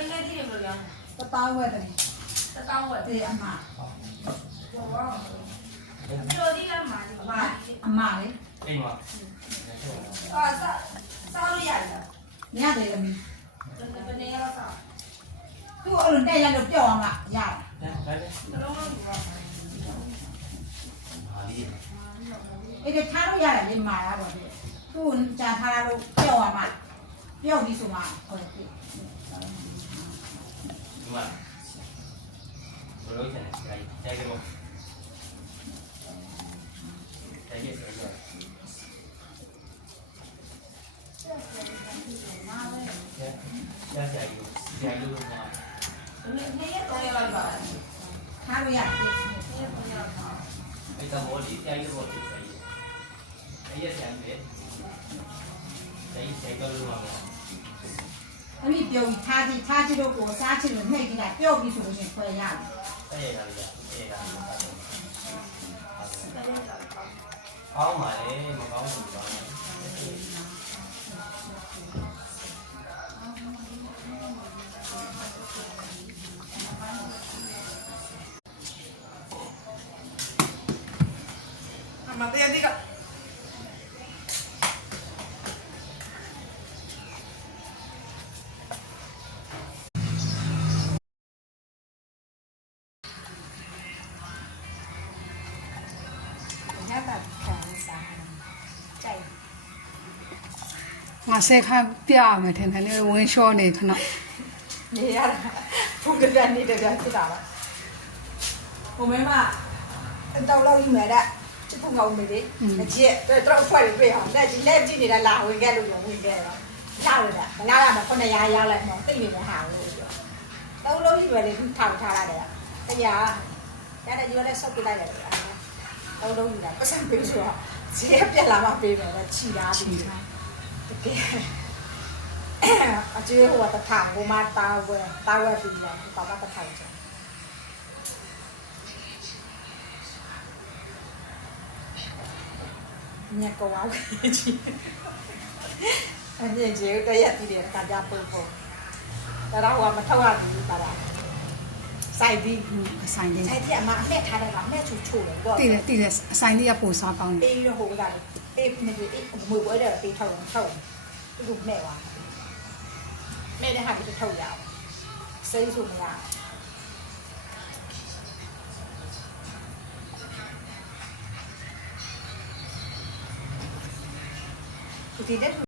ပိနေကြီးတွေဘယ်လိုရောင်းတပေါင်းဝက်တယ် တတောင်းဝယ် ဒီအမ ကျော်ရောကျော်ဒီကမှာဒီမှာ အမလေ အိမ်မှာ အာစားလို့ရတယ် မရတယ်သမီး ဘယ်နေရောစား သူ့အဲ့လိုတက်ရလို့ပြော့အောင်လားရတယ် ဒါလည်း နှလုံးလုံးဒီပါ ဟာဒီ အဲ့ဒါထားလို့ရတယ်လေမာရပါလေသူ့ကြာထားလို့ပြော့အောင်မှာပြော့ပြီးဆိုမှဟုတ်တယ် ဒီမှာဘယ်လိုချင်လဲတိုက်ကြတော့တိုက်ကြတယ်ဆိုရကြရည်ကြရည်လို့မှာ နေရတော့ရပါပါ ထားလို့ရတယ် နေရတော့ရပါ အဲ့ဒါဘောလေးကြရည်ဘောလေးကြရည်အဲ့ရကြတယ်ကြရည်ကြလို့မှာ အမိပြောပြီးထားကြည့်လို့ကိုစားချင်လို့နှိပ်ကြည့်တာပြော့ပြီးဆိုလို့ရှိရင်ခွဲရတယ် အဲ့ရတာလေးအဲ့ရတာ တယ်တယ်တာ ကောင်းပါလေမကောင်းဘူးကောင်းတယ် အမတရားဒီက ငါကခံစားကြိုက် ငါဆက်ခါပြရမယ်ထင်တယ်လေဝင်းလျှောနေခဏ နေရတာဘုရားကနေတကယ်ဖြစ်တာပါဟိုမဲမတော့လောက်ယူမယ်တဲ့ချစ်ဖို့ကောင်းမယ်လေအကျက်တော့ဖွဲ့ပြီးတွေ့အောင်လက်ကြီးလက်ကြည့်နေတာလာဝင်ခဲ့လို့ဝင်ခဲ့တော့ရောက်လာမလားတော့900ရောက်လိုက်တော့တိတ်နေမဟာလို့ပြောတော့လုံးယူပဲလေထောက်ထားရတယ်တရားရတဲ့ယူလဲဆော့ပြလိုက်တယ်တော့လုံးယူတာပတ်စံပေးဆိုတော့ဈေးပြက်လာမှပေးမယ်ချီတာပြီးတကယ်အကျွေးဟိုတထောင်ကိုမတာဝဲပြီးတော့ဘာမှတထောင်ချင်ညကောင်းကြီးအဲ့ဒီတရက်တည်းကကြပို့ပို့ဒါတော့မထောက်ရဘူးပါလားစိုက်ပြီး ဆိုင်လေး စိုက်ပြအမအနဲ့ထားတယ်ကအနဲ့ချိုချိုတယ်တော့ တည်တယ်အဆိုင်လေးကပိုစားကောင်းတယ် အေးတော့ဟိုကလည်းအေးနေပြီအေးမွေပွဲတယ်ပေးထောက်သူ့မဲ့သွားမဲ့တဲ့ဟာပြီးထုတ်ရအောင်စိတ်ဆိုမရဒီတဲ့